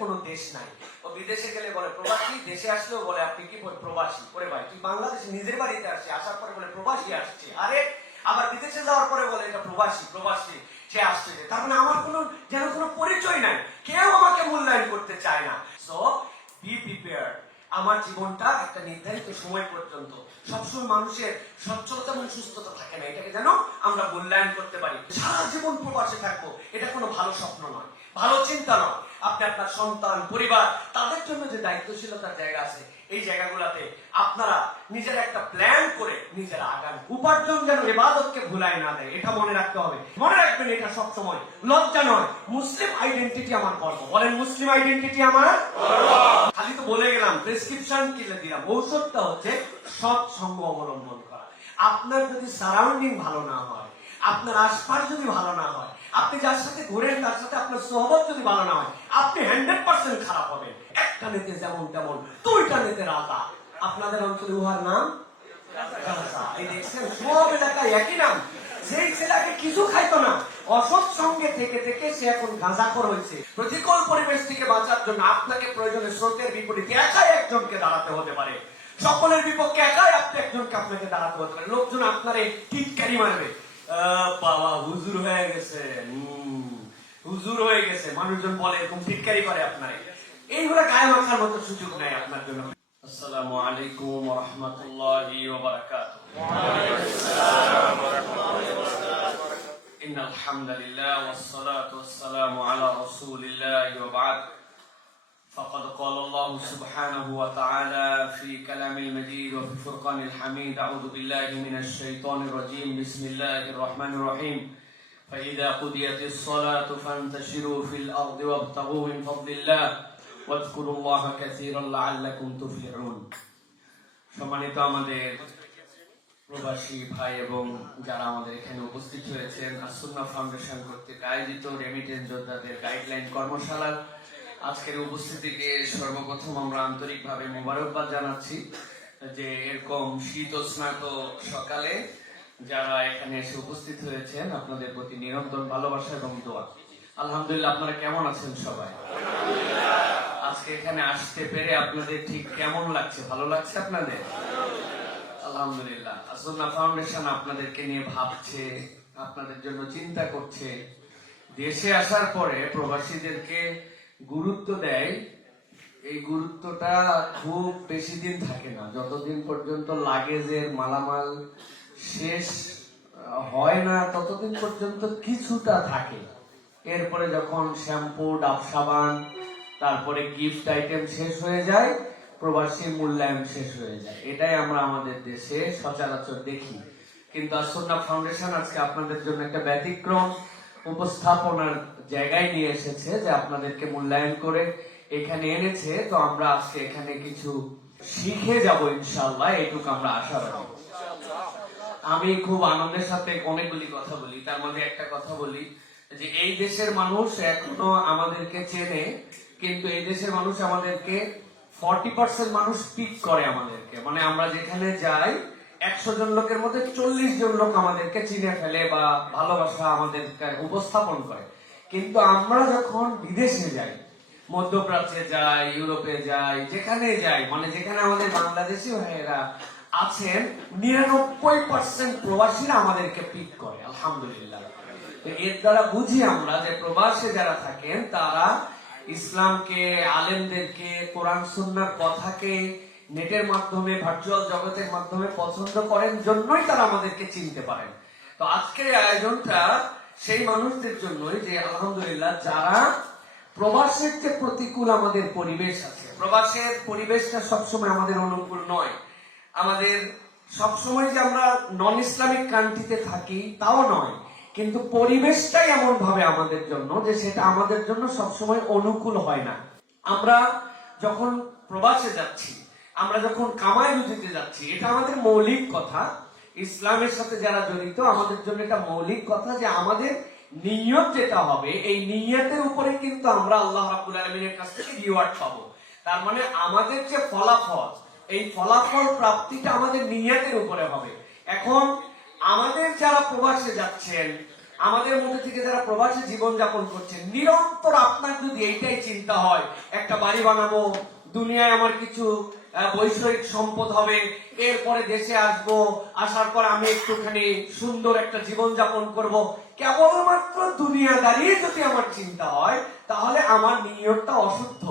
কোনো দেশ নাই। ও বিদেশে গেলে বলে প্রবাসী, দেশে আসলেও বলে আপনি কি প্রবাসী। ওরে ভাই, তুই বাংলাদেশে নিজের বাড়িতে আসছি, আসার পরে বলে প্রবাসী আসছে, আরে আবার বিদেশে যাওয়ার পরে বলে এটা প্রবাসী প্রবাসী সে আসছে। তার মানে আমার কোনো যেন কোনো পরিচয় নাই, কেউ আমাকে মূল্যায়ন করতে চায় না। So be prepared. আমার জীবনটা একটা নির্ধারিত সময় পর্যন্ত সবসময় মানুষের সচ্ছলতা এবং সুস্থতা থাকে না, এটাকে যেন আমরা মূল্যায়ন করতে পারি। সারা জীবন প্রবাসে থাকবো, এটা কোনো ভালো স্বপ্ন নয়, ভালো চিন্তা নয়। আপনি আপনার সন্তান, পরিবার, তাদের জন্য যে দায়িত্বশীলতার জায়গা আছে, এই জায়গাগুলোতে আপনারা নিজের একটা প্ল্যান করে নিজেরা আগান। উপার্জন যেন ইবাদতকে ভুলায় না দেয়, এটা মনে রাখতে হবে। মনে রাখবেন, এটা সবসময় লজ্জা নয়। মুসলিম আইডেন্টিটি আমার গর্ব। বলেন, মুসলিম আইডেন্টিটি আমার গর্ব। খালি তো বলে গেলাম, প্রেসক্রিপশন কিনে দিলাম। ঔষধটা হচ্ছে সৎসঙ্গ অবলম্বন করা। আপনার যদি সারাউন্ডিং ভালো না হয়, আপনার আশপাশ যদি ভালো না হয়, আপনি যার সাথে ঘুরেন তার সাথে আপনার সোহবত যদি ভালো না হয়, আপনি 100% খারাপ হবেন। একটা নেতে যেমন তেমন, দুইটা নেতে রাজা। আপনাদের অঞ্চলে উহার নাম এই দেখছেন, সব এলাকায় একই নাম। সেই ছেলেকে কিছু খাইতো না, অসৎ সঙ্গে থেকে থেকে সে এখন গাঁজাখোর হয়েছে। প্রতিকূল পরিবেশ থেকে বাঁচার জন্য আপনাকে প্রয়োজনে স্রোতের বিপরীতে একাই একজনকে দাঁড়াতে হতে পারে। সকলের বিপক্ষে একাই আপনি একজনকে আপনাকে দাঁড়াতে হতে পারে। লোকজন আপনারে টিটকারি মারবে, বাবা হুজুর হয়ে গেছে, হুজুর হয়ে গেছে, মানুষজন বলে, এরকম টিটকারি করে আপনারে। এইগুলো গায়ে মাখার মতো সুযোগ নাই আপনার জন্য। আসসালামু আলাইকুম ওয়া রাহমাতুল্লাহি ওয়া বারাকাতুহু। ওয়া আলাইকুম আসসালাম ওয়া রাহমাতুল্লাহি ওয়া বারাকাতুহু। ইন্নাল হামদালিল্লাহ ওয়াস সালাতু ওয়াস সালামু আলা রাসূলিল্লাহি ওয়া বা'দ। فقد قال الله سبحانه وتعالى في كلام المجيد وفي الفرقان الحميد: أعوذ بالله من الشيطان الرجيم، بسم الله الرحمن الرحيم. فإذا قضيت الصلاة فانتشروا في الأرض وابتغوا من فضل الله واذكروا الله كثيرا لعلكم تفلحون. সম্মানিত আমাদের প্রবাসী ভাই এবং যারা আমাদের এখানে উপস্থিত হয়েছেন, আস-সুন্নাহ ফাউন্ডেশন কর্তৃক আয়োজিত রেমিটেন্স যোদ্ধাদের গাইডলাইন কর্মশালার আজকের উপস্থিতিকে সর্বপ্রথম আমরা আন্তরিকভাবে মোবারকবাদ জানাচ্ছি যে এরকম শীত স্নাত সকালে যারা এখানে এসে উপস্থিত হয়েছেন, আপনাদের প্রতি নিরন্তর ভালোবাসা এবং দোয়া। আলহামদুলিল্লাহ, আপনারা কেমন আছেন সবাই? আজকে এখানে আসতে পেরে আপনাদের ঠিক কেমন লাগছে? ভালো লাগছে আপনাদের? আলহামদুলিল্লাহ। আস-সুন্নাহ ফাউন্ডেশন আপনাদেরকে নিয়ে ভাবছে, আপনাদের জন্য চিন্তা করছে। দেশে আসার পরে প্রবাসীদেরকে গুরুত্ব দেয়, এই গুরুত্বটা খুব বেশি দিন থাকে না। যতদিন পর্যন্ত লাগেজের মালামাল শেষ হয় না ততদিন পর্যন্ত কিছুটা থাকে। এরপরে যখন শ্যাম্পু, ডাব সাবান, তারপরে গিফট আইটেম শেষ হয়ে যায়, প্রবাসী মূল্যায়ন শেষ হয়ে যায়। এটাই আমরা আমাদের দেশে সচরাচর দেখি। কিন্তু আস-সুন্নাহ ফাউন্ডেশন আজকে আপনাদের জন্য একটা ব্যতিক্রম উপস্থাপনার জায়গায় নিয়ে এসেছে, যে আপনাদেরকে মূল্যায়ন করে এখানে এনেছে। তো আমরা আজকে এখানে কিছু শিখে যাব ইনশাআল্লাহ, এইটুকু আমরা আশা রাখি। আমি খুব আনন্দের সাথে অনেকগুলি কথা বলি, তার মধ্যে একটা কথা বলি যে এই দেশের মানুষ এখনো আমাদেরকে চেনে, কিন্তু এই দেশের মানুষ আমাদেরকে 40% মানুষ পিক করে আমাদেরকে। মানে আমরা যেখানে যাই 100 জন লোকের মধ্যে 40 জন লোক আমাদেরকে চিনে ফেলে বা ভালোবাসা আমাদেরকে উপস্থাপন করে। কিন্তু আমরা যখন বিদেশে যাই, মধ্যপ্রাচ্যে যাই, ইউরোপে যাই, যেখানে যাই, মানে যেখানে আমাদের বাংলাদেশি ভাইয়েরা আছেন, 99% প্রবাসীরা আমাদেরকে পিক করে। আলহামদুলিল্লাহ। এর দ্বারা বুঝি আমরা যে প্রবাসে যারা থাকেন তারা ইসলামকে, আলেমদেরকে, কোরআন সুন্নাহর কথাকে নেটের মাধ্যমে, ভার্চুয়াল জগতের মাধ্যমে পছন্দ করেন, জন্যই তারা আমাদেরকে চিনতে পারেন। তো আজকের আয়োজনটা সেই মানুষদের জন্যই যে আলহামদুলিল্লাহ যারা প্রবাসের যে প্রতিকূল আমাদের পরিবেশ আছে, প্রবাসের পরিবেশটা সবসময় আমাদের অনুকূল নয়। আমাদের সবসময় যে আমরা নন ইসলামিক কান্ট্রিতে থাকি তাও নয়, কিন্তু পরিবেশটাই এমন ভাবে আমাদের জন্য যে সেটা আমাদের জন্য সবসময় অনুকূল হয় না। আমরা যখন প্রবাসে যাচ্ছি, আমরা যখন কামাই রুজিতে যাচ্ছি, এটা আমাদের মৌলিক কথা। ইসলামের সাথে যারা জড়িত, আমাদের জন্য এটা মৌলিক কথা যে আমাদের নিয়ত যেটা হবে, এই নিয়তের উপরে কিন্তু আমরা আল্লাহ রাব্বুল আলামিনের কাছ থেকে রিওয়ার্ড পাবো। তার মানে আমাদের যে ফলাফল, এই ফলাফল প্রাপ্তিটা আমাদের নিয়তের উপরে হবে। এখন আমাদের যারা প্রবাসে যাচ্ছেন আমাদের মধ্যে থেকে যারা প্রবাসী জীবন যাপন করছেন, নিরন্তর আপনার যদি এইটাই চিন্তা হয় একটা বাড়ি বানাবো, দুনিয়ায় আমার কিছু বৈষয়িক সম্পদ হবে, এরপরে দেশে আসবো, আসার পর আমি একটুখানি সুন্দর একটা জীবন যাপন করব, কেবলমাত্র দুনিয়াদারি যদি আমার চিন্তা হয়, তাহলে আমার নিয়তটা অশুদ্ধ।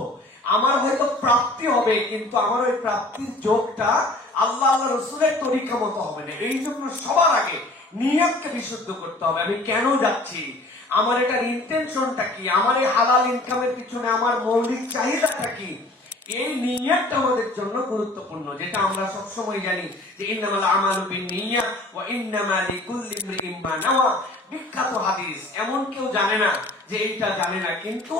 আমার হয়তো প্রাপ্তি হবে, কিন্তু আমার ওই প্রাপ্তির যোগটা আল্লাহ রসুলের তরিকা মতো হবে না। এই জন্য সবার আগে নিয়তকে বিশুদ্ধ করতে হবে। আমি কেন যাচ্ছি, আমার এটার ইন্টেনশনটা কি, আমার এই হালাল ইনকামের পিছনে আমার মৌলিক চাহিদাটা কি, এই নিয়তটা আমাদের জন্য গুরুত্বপূর্ণ। যেটা আমরা সবসময় জানি যে ইন্নামাল আমালু বিন্নিয়াত ওয়া ইন্নামা লিকুল্লি ইমরিইন মা নাওয়া। বিখ্যাত হাদিস, এমন কেউ জানে না যে এইটা জানে না, কিন্তু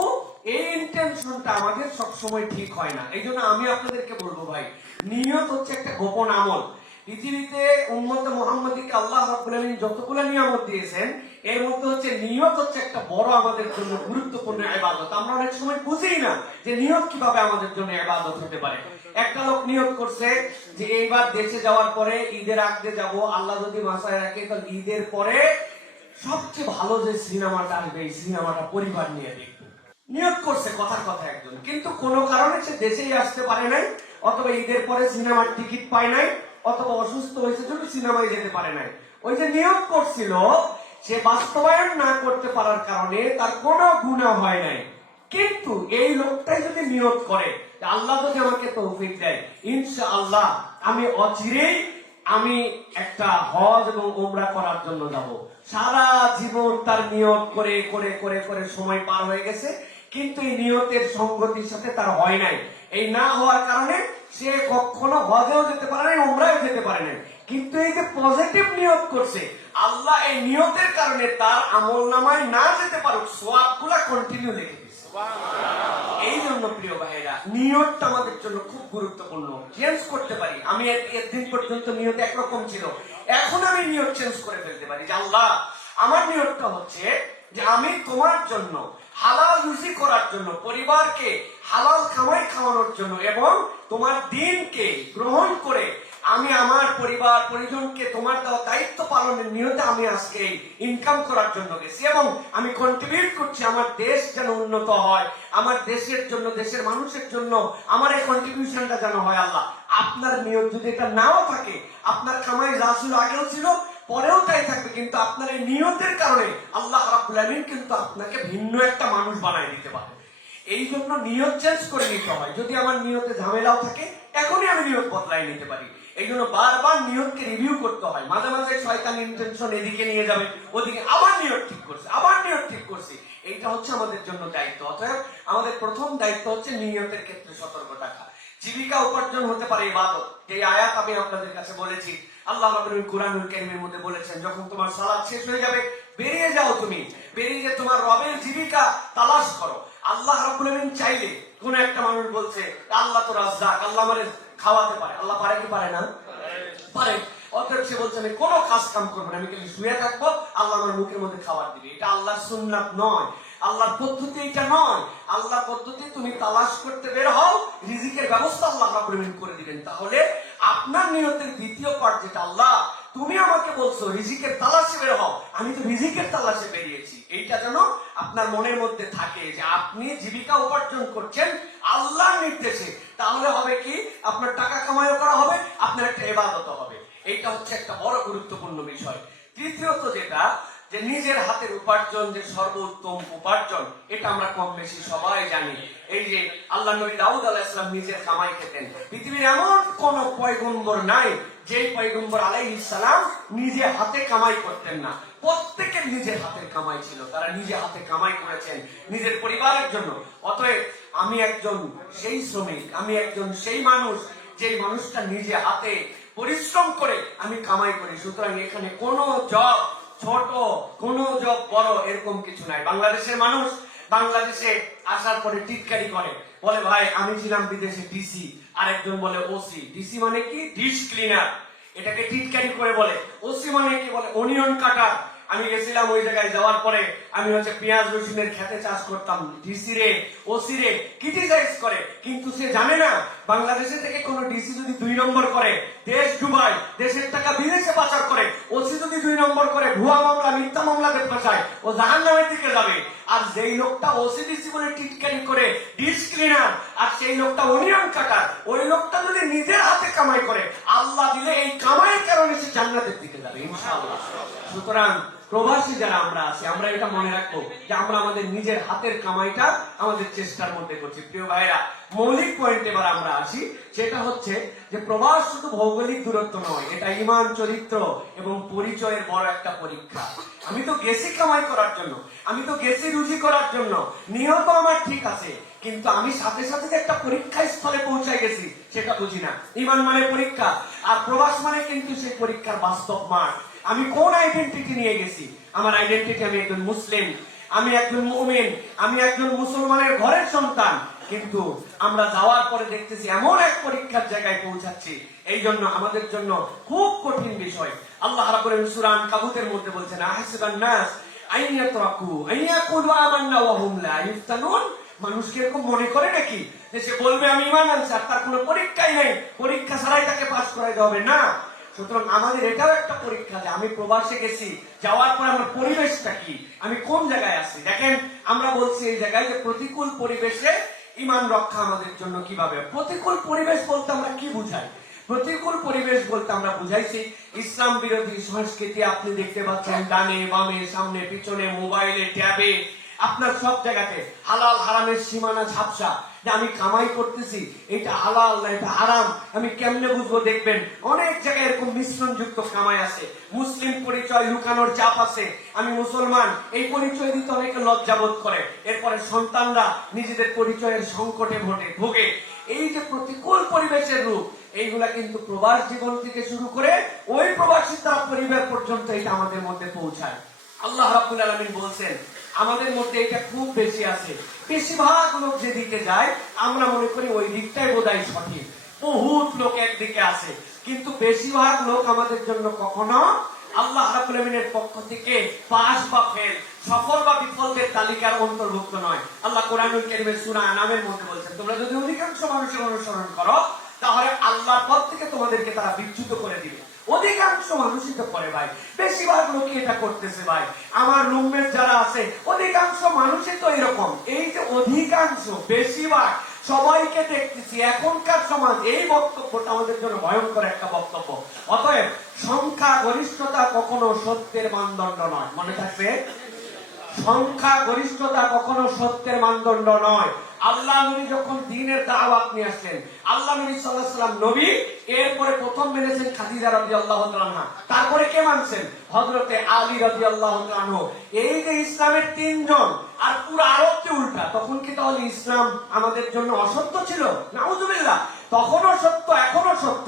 এই ইন্টেনশনটা আমাদের সবসময় ঠিক হয় না। এই জন্য আমি আপনাদেরকে বলবো ভাই, নিয়ত হচ্ছে একটা গোপন আমল। পৃথিবীতে উম্মতে মুহাম্মাদীকে আল্লাহ রাব্বুল আলামিন যতগুলো নিয়ামত দিয়েছেন, এর মধ্যে হচ্ছে নিয়ত হচ্ছে একটা বড় আমাদের জন্য গুরুত্বপূর্ণ ইবাদত। আমরা অনেক সময় বুঝি না যে নিয়ত কিভাবে আমাদের জন্য ইবাদত হতে পারে। একটা লোক নিয়ত করছে যে এইবার দেশে যাওয়ার পরে ঈদের আগে যাব, আল্লাহ যদি মাসায় রাখে তাহলে ঈদের পরে সবচেয়ে ভালো যে সিনেমাটা আসবে, এই সিনেমাটা পরিবার নিয়ে দেখবো। নিয়ত করছে কথার কথা একজন, কিন্তু কোনো কারণে সে দেশেই আসতে পারে নাই, অথবা ঈদের পরে সিনেমার টিকিট পায় নাই, অথবা অসুস্থ হয়েছে জন্য সিনেমায় যেতে পারে নাই। ওই যে নিয়ত করছিল, সে বাস্তবায়ন না করতে পারার কারণে তার কোনো গুনাহ হয় নাই। কিন্তু এই লোকটাই যদি নিয়ত করে আল্লাহ যদি আমাকে তৌফিক দেয়, ইনশাআল্লাহ আমি অচিরেই আমি একটা হজ এবং উমরা করার জন্য যাব। সারা জীবন তার নিয়ত করে করে করে করে সময় পার হয়ে গেছে, কিন্তু এই নিয়তের সংগতির সাথে তার হয় নাই। এই না হওয়ার কারণে সে কখনো হজেও যেতে পারে নাই, উমরাও যেতে পারে নাই। কিন্তু এই যে পজিটিভ নিয়ত করছে, আল্লাহ এই নিয়তের কারণে তার আমলনামায় না যেতে পারুক, সওয়াবগুলা কন্টিনিউ লিখে দিয়েছে। এই জন্য প্রিয় ভাইরা, নিয়তটা আমাদের জন্য খুব গুরুত্বপূর্ণ। চেঞ্জ করতে পারি। আমি একদিন পর্যন্ত নিয়ত একরকম ছিল, এখন আমি নিয়ত চেঞ্জ করে ফেলতে পারি যে আল্লাহ আমার নিয়তটা হচ্ছে যে আমি তোমার জন্য হালাল রুজি করার জন্য, পরিবারকে হালাল খাওয়াই খাওয়ানোর জন্য এবং তোমার দিনকে গ্রহণ করে আমি আমার পরিবার পরিজনকে তোমার দেওয়া দায়িত্ব পালনের নিয়তে আমি আজকে ইনকাম করার জন্য গেছি, এবং আমি কন্ট্রিবিউট করছি আমার দেশ যেন উন্নত হয়, আমার দেশের জন্য, দেশের মানুষের জন্য আমার এই কন্ট্রিবিউশনটা যেন হয়। আল্লাহ আপনার নিয়ত যদি এটা নাও থাকে, আপনার কামাই যা ছিল আগেও ছিল, পরেও তাই থাকবে, কিন্তু আপনার এই নিয়তের কারণে আল্লাহ রাব্বুল আলামিন কিন্তু আপনাকে ভিন্ন একটা মানুষ বানায় দিতে পারে। এই জন্য নিয়ত চেঞ্জ করে নিতে হয়। যদি আমার নিয়তে ঝামেলাও থাকে, এখনই আমি নিয়ত বদলাই নিতে পারি। এই জন্য বারবার নিয়তকে রিভিউ করতে হয়। মাঝে মাঝে শয়তান ইন্টেনশন এদিকে নিয়ে যাবে, ওদিকে আবার নিয়ত ঠিক করছে, আবার নিয়ত ঠিক করছে। এইটা হচ্ছে আমাদের জন্য দায়িত্ব। অতএব আমাদের প্রথম দায়িত্ব হচ্ছে নিয়তের ক্ষেত্রে সতর্ক থাকা। জীবিকা উপার্জন হতে পারে ইবাদত। এই আয়াত আমি আপনাদের কাছে বলেছি, আল্লাহ রাব্বুল কুরআনুল কারীমের মধ্যে বলেছেন, যখন তোমার সালাত শেষ হয়ে যাবে বেরিয়ে যাও, তুমি বেরিয়ে যে তোমার রবের জীবিকা তালাশ করো। আল্লাহ রাব্বুল আলামিন চাইলে, কোন একটা মানুষ বলছে আল্লাহ তো রাজ্জাক, আল্লাহ আমারে খাওয়াতে পারে। আল্লাহ পারে কি পারে না? পারে। অতএব সে বলছে আমি কোনো কাজ কাম করবো না, আমি খালি শুয়ে থাকবো, আল্লাহ আমার মুখের মধ্যে খাবার দিবে। এটা আল্লাহর সুন্নাত নয়, আল্লাহর পদ্ধতি এটা নয়। আল্লাহর পদ্ধতি তুমি তালাশ করতে বের হও, রিজিকের ব্যবস্থা আল্লাহ রাব্বুল আলামিন করে দিবেন। তাহলে আপনার নিয়তের দ্বিতীয় পার্ট যেটা, আল্লাহ তুমি আমাকে বলছো রিজিকের তালাশে বের হও, আমি তো রিজিকের তালাশে বেরিয়েছি। এইটা যেন আপনার মনের মধ্যে থাকে যে আপনি জীবিকা উপার্জন করছেন আল্লাহর নির্দেশে। তাহলে হবে কি, আপনার টাকা কামাইও করা হবে, আপনার একটা ইবাদত হবে। এইটা হচ্ছে একটা বড় গুরুত্বপূর্ণ বিষয়। তৃতীয়ত যেটা, যে নিজের হাতের উপার্জন যে সর্বোত্তম উপার্জন, এটা আমরা কম বেশি সবাই জানি। এই যে আল্লাহ নবী দাউদ আলাইহিস সালাম নিজের কামাই খেতেন। পৃথিবীর এমন কোন পয়গম্বর নাই যেই পয়গম্বর আলাইহিস সালাম নিজে হাতে কামাই করতেন না। প্রত্যেকের নিজের হাতের কামাই ছিল, তারা নিজে হাতে কামাই করেছেন নিজের পরিবারের জন্য। অতএব আমি একজন সেই শ্রমিক, আমি একজন সেই মানুষ যেই মানুষটা নিজে হাতে পরিশ্রম করে আমি কামাই করি। সুতরাং এখানে কোনো জব ছোট, কোন জব বড়, এরকম কিছু নাই। বাংলাদেশের মানুষ বাংলাদেশে আসার পরে টিটকারি করে, বলে ভাই আমি ছিলাম বিদেশে ডিসি, আরেকজন বলে ওসি। ডিসি মানে কি? ডিশ ক্লিনার, এটাকে টিটকারি করে বলে। ওসি মানে কি? বলে অনিয়ন কাটার। আমি গেছিলাম ওই জায়গায়, যাওয়ার পরে আমি পেঁয়াজ রসুনের খেতে চাষ করতাম। ডিসি রে ওসি রে ক্রিটিসাইজ করে, কিন্তু সে জানে না বাংলাদেশে থেকে কোন ডিসি যদি 2 নম্বর করে দেশ ডুবায়, দেশের টাকা বিদেশে পাচার করে, ওসি যদি 2 নম্বর করে ভুয়া মামলা মিথ্যা মামলাতে ফাঁসায়, ও জাহান্নামের দিকে যাবে। আর যেই লোকটা ওসি ডিসি বলে টিটকারি করে ডিশ ক্লিনার, আর সেই লোকটা অনিয়ন কাটার, ওই লোকটা যদি নিজের হাতে কামাই করে, আল্লাহ দিলে এই কামাইয়ের কারণে সে জান্নাতের দিকে যাবে ইনশাআল্লাহ। সুতরাং প্রবাসী যারা আমরা আছি, আমরা এটা মনে রাখবো যে আমরা আমাদের নিজের হাতের কামাইটা আমাদের চেষ্টার মধ্যে করছি। প্রিয় ভাইরা, মৌলিক পয়েন্ট এবার আমরা আসি, সেটা হচ্ছে যে প্রবাস শুধু ভৌগোলিক দূরত্ব নয়, এটা ঈমান, চরিত্র এবং পরিচয়ের বড় একটা পরীক্ষা। আমি তো গেছি কামাই করার জন্য, আমি তো গেছি রুজি করার জন্য, নিহত আমার ঠিক আছে, কিন্তু আমি সাথে সাথে যে একটা পরীক্ষা স্থলে পৌঁছায় গেছি সেটা বুঝি না। ঈমান মানে পরীক্ষা, আর প্রবাস মানে কিন্তু সেই পরীক্ষার বাস্তব মাঠ। আমি কোন আইডেন্টিটি নিয়ে গেছি? আমার আইডেন্টিটি আমি একজন মুসলিম, আমি একজন মুমিন, আমি একজন মুসলমানের ঘরের সন্তান। কিন্তু আমরা যাওয়ার পরে দেখতেছি এমন এক পরীক্ষার জায়গায় পৌঁছাচ্ছি, এই জন্য আমাদের জন্য খুব কঠিন বিষয়। আল্লাহ রাব্বুল আলামিন সূরা আনকাবুতের মধ্যে বলছেন, আহসিবান নাস আইয়াতরাকু আইয়াকুলু আমান্না ওয়া হুম লা ইফতানুন। মানুষ কি এরকম মনে করে নাকি যে সে বলবে আমি ঈমান আনছি আর তার কোনো পরীক্ষাই নেই, পরীক্ষা ছাড়াই তাকে পাস করাইতে হবে? না। সুতরাং আমাদের এটাও একটা পরীক্ষা যে আমি প্রবাসে গেছি, যাওয়ার পর আমার পরিবেশটা কি, আমি কোন জায়গায় আছি। দেখেন, আমরা বলছি এই জায়গায় যে প্রতিকূল পরিবেশে ঈমান রক্ষা আমাদের জন্য কিভাবে। প্রতিকূল পরিবেশ বলতে আমরা কি বুঝাই? প্রতিকূল পরিবেশ বলতে আমরা বুঝাইছি ইসলাম বিরোধী সংস্কৃতি। আপনি দেখতে পাচ্ছেন ডানে বামে সামনে পিছনে মোবাইলে ট্যাবে আপনার সব জায়গাতে হালাল হারামের সীমানা ঝাপসা, যে আমি কামাই করতেছি এটা হালাল না এটা হারাম আমি কেমনে বুঝবো? দেখবেন অনেক জায়গায় এরকম মিশ্রণ যুক্ত কামাই আছে। মুসলিম পরিচয় লুকানোর চাপ আছে, আমি মুসলমান এই পরিচয় দিতে অনেকে লজ্জাবোধ করে। এরপরে সন্তানরা নিজেদের পরিচয়ের সংকটে ভোগে। এই যে প্রতিকূল পরিবেশের রূপ, এইগুলা কিন্তু প্রবাস জীবন থেকে শুরু করে ওই প্রবাসী তারা পরিবার পর্যন্ত এটা আমাদের মধ্যে পৌঁছায়। আল্লাহ রাব্বুল আলামিন বলছেন আমাদের মধ্যে এটা খুব বেশি আছে। বেশিরভাগ লোক যেদিকে যায় আমরা মনে করি ওই দিকটাই বোধহয় সঠিক, বহুত লোক একদিকে আছে, কিন্তু বেশিরভাগ লোক আমাদের জন্য কখনো আল্লাহ রাব্বুল আলামিনের পক্ষ থেকে পাস বা ফেল, সফল বা বিফলদের তালিকার অন্তর্ভুক্ত নয়। আল্লাহ কোরআনুল কারীমের সূরা আনামের মধ্যে বলছেন, তোমরা যদি অধিকাংশ মানুষের অনুসরণ করো তাহলে আল্লাহর পথ থেকে তোমাদেরকে তারা বিচ্যুত করে দিবে। অধিকাংশ মানুষই তো করে ভাই, বেশিরভাগ লোকই এটা করতেছে ভাই। আমার রুমমেট যারা আছে অধিকাংশ মানুষই তো এরকম। এই যে অধিকাংশ বেশিরভাগ সবাইকে দেখতেছি এখনকার সমাজ, এই বক্তব্যটা আমাদের জন্য ভয়ঙ্কর একটা বক্তব্য। অতএব সংখ্যা গরিষ্ঠতা কখনো সত্যের মানদণ্ড নয়, মনে থাকবে। সংখ্যা গরিষ্ঠতা কখনো সত্যের মানদণ্ড নয়। আল্লাহ নবী যখন দ্বীনের দাওয়াত নিয়ে আসলেন, আল্লাহ নবী সাল্লাল্লাহু আলাইহি ওয়াসাল্লাম নবী, এরপরে প্রথম মেনেছেন খাদিজা রাদিয়াল্লাহু আনহা, তারপরে কে মানছেন? হযরতে আলী রাদিয়াল্লাহু আনহু। এই যে ইসলামের 3 জন, আর পুরো আরবকে উল্টা। তখন কি তাহলে ইসলাম আমাদের জন্য অসত্য ছিল? নাউযুবিল্লাহ, তখনও সত্য এখনো সত্য।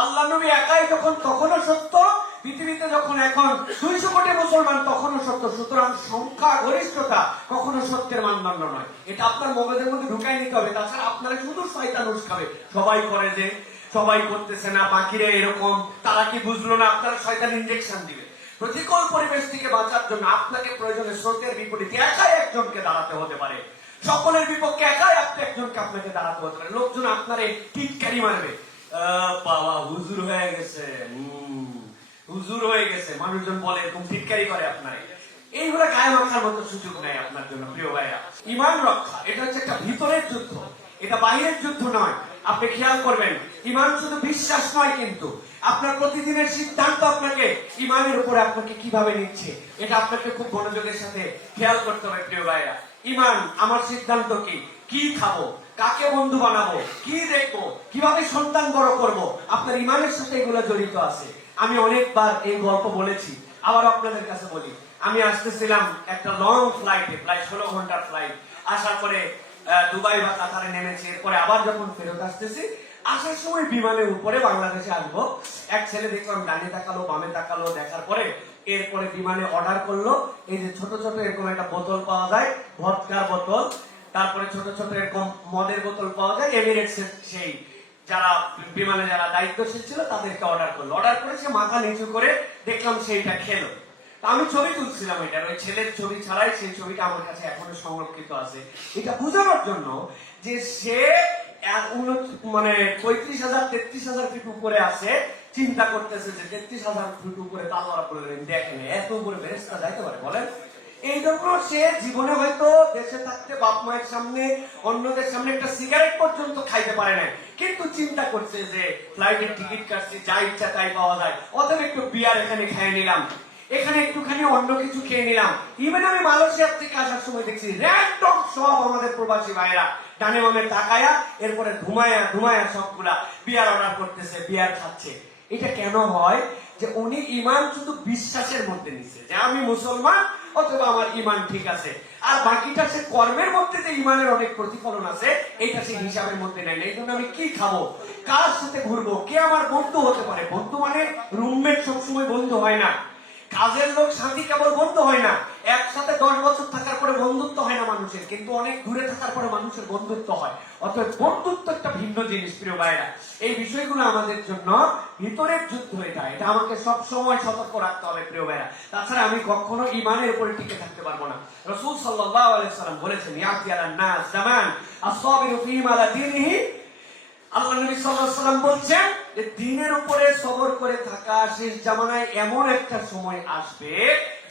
আল্লাহ নবী একাই যখন তখনও সত্য, পৃথিবীতে যখন এখন 200 কোটি মুসলমান তখনও সত্য। সুতরাং সংখ্যা গরিষ্ঠতা কখনো সত্যের মানদণ্ড নয়, এটা আপনার মগজের মধ্যে ঢুকাই নিতে হবে। তাছাড়া আপনারা শুধু শয়তান উস্কাবে, সবাই করে যে সবাই করতেছে না, বাকিরা এরকম, তারা কি বুঝলো না? আপনারা শয়তান ইনজেকশন দিবে। প্রতিকূল পরিবেশ থেকে বাঁচার জন্য আপনাকে প্রয়োজনে স্রোতের বিপরীতে একাই একজনকে দাঁড়াতে হতে পারে, সকলের বিপক্ষে একাই আপনি একজনকে আপনাকে দাঁড়াতে হতে পারে। লোকজন আপনারে টিটকারি মারবে, বাবা হুজুর হয়ে গেছে, হুজুর হয়ে গেছে, মানুষজন বলে এরকম টিটকারি করে আপনার। এইগুলা গায়ে মাখার মতো সুযোগ নেই আপনার জন্য। প্রিয় ভাইরা, ঈমান রক্ষা এটা হচ্ছে একটা ভিতরের যুদ্ধ, এটা বাইরের যুদ্ধ নয়। আপনি খেয়াল করবেন, ঈমান শুধু বিশ্বাস নয়, কিন্তু আপনার প্রতিদিনের সিদ্ধান্ত আপনাকে ঈমানের উপরে আপনাকে কিভাবে নিচ্ছে, এটা আপনাকে খুব মনোযোগের সাথে খেয়াল করতে হবে। প্রিয় ভাইরা, ঈমান আমার সিদ্ধান্ত কি, কি খাবো, কাকে বন্ধু বানাবো, কি দেখবো, কিভাবে সন্তান বড় করব, আপনার ঈমানের সাথে এগুলো জড়িত আছে। আমি অনেকবার এই গল্প বলেছি, আবার আপনাদের কাছে বলি। আমি আসতেছিলাম একটা লং ফ্লাইটে, প্রায় 16 ঘন্টার ফ্লাইট। আসার পরে দুবাই বা কাতারে নেমেছি, এরপরে আবার যখন ফেরত আসতেছি, আসার সময় বিমানের উপরে বাংলাদেশে আসবো, এক ছেলে দেখলাম ডানে তাকালো বামে তাকালো, দেখার পরে এরপরে বিমানে অর্ডার করলো। এই যে ছোট ছোট এরকম একটা বোতল পাওয়া যায়, ভদকার বোতল, তারপরে ছোট ছোট এরকম মদের বোতল পাওয়া যায়। এমিরেটসের সেই যারা বিমানে যারা দায়িত্বশীল ছিল তাদেরকে অর্ডার করলো। অর্ডার করে সে মাথা নিচু করে দেখলাম সেইটা খেলো। আমি ছবি তুলছিলাম, এটার ওই ছেলের ছবি ছাড়াই সেই ছবিটা আমার কাছে এখনো সংরক্ষিত আছে, এটা বোঝানোর জন্য যে সে মানে 35,000 33,000 ফিট উপরে আছে, চিন্তা করতেছে যে 33,000 ফিট উপরে তো আল্লাহ রাব্বুল আলামিন দেখেন, এত উপরে ফেরেশতা যাইতে পারে বলেন? এই জন্য সে জীবনে হয়তো দেশে থাকতে বাপ মায়ের সামনে অন্যদের সামনে একটা সিগারেট পর্যন্ত খাইতে পারে না, কিন্তু চিন্তা করছে যে ফ্লাইটের টিকিট কাটছি, যা ইচ্ছা তাই পাওয়া যায়, অতএব একটু বিয়ার এখানে খেয়ে নিলাম, এখানে একটুখানি অন্য কিছু খেয়ে নিলাম। ইভেন আমি মালয়েশিয়া থেকে আসার সময় দেখছি র্যান্ডম সব আমাদের প্রবাসী ভাইরা ডানে বামে তাকায়া এরপরে ধুমায়া সবগুলা বিয়ার অর্ডার করতেছে, বিয়ার খাচ্ছে। এটা কেন হয়? যে উনি ইমান শুধু বিশ্বাসের মধ্যে নিচ্ছে যে আমি মুসলমান অথবা আমার ইমান ঠিক আছে, আর বাকিটা সে কর্মের মধ্যে যে ইমানের অনেক প্রতিফলন আছে এইটা সে হিসাবের মধ্যে নেয় না। এই জন্য আমি কি খাবো, কার সাথে ঘুরবো, কে আমার বন্ধু হতে পারে, বন্ধু মানে রুমমেট সবসময় বন্ধু হয় না, কাজের লোক সাথী কেবল বন্ধু হয় না, একসাথে 10 বছর থাকার পরে বন্ধুত্ব হয় না মানুষের, কিন্তু অনেক দূরে থাকার পরে মানুষের বন্ধুত্ব হয়। অতএব বন্ধুত্ব একটা ভিন্ন জিনিস প্রিয় ভাইরা, এই বিষয়গুলো আমাদের জন্য ভিতরের যুদ্ধ, এটা আমাকে সব সময় সতর্ক রাখতে হবে প্রিয় ভাইরা, তাছাড়া আমি কখনো ইমানের উপরে টিকে থাকতে পারবো না। রাসূল সাল্লাল্লাহু আলাইহি ওয়াসাল্লাম বলেছেন, ইয়াতি আলান নাস জামান আস-সাবিরু ফীমা লা দীনিহি, আল্লাহ নবী সাল্লাল্লাহু আলাইহি ওয়াসাল্লাম বলছেন যে দ্বীনের উপরে সবর করে থাকা শেষ জামানায় এমন একটা সময় আসবে